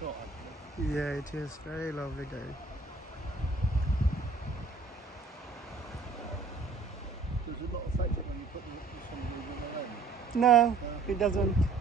shot, actually. Yeah, it is very lovely day. Does it not affect it when you put the sun on the lens? No, it doesn't.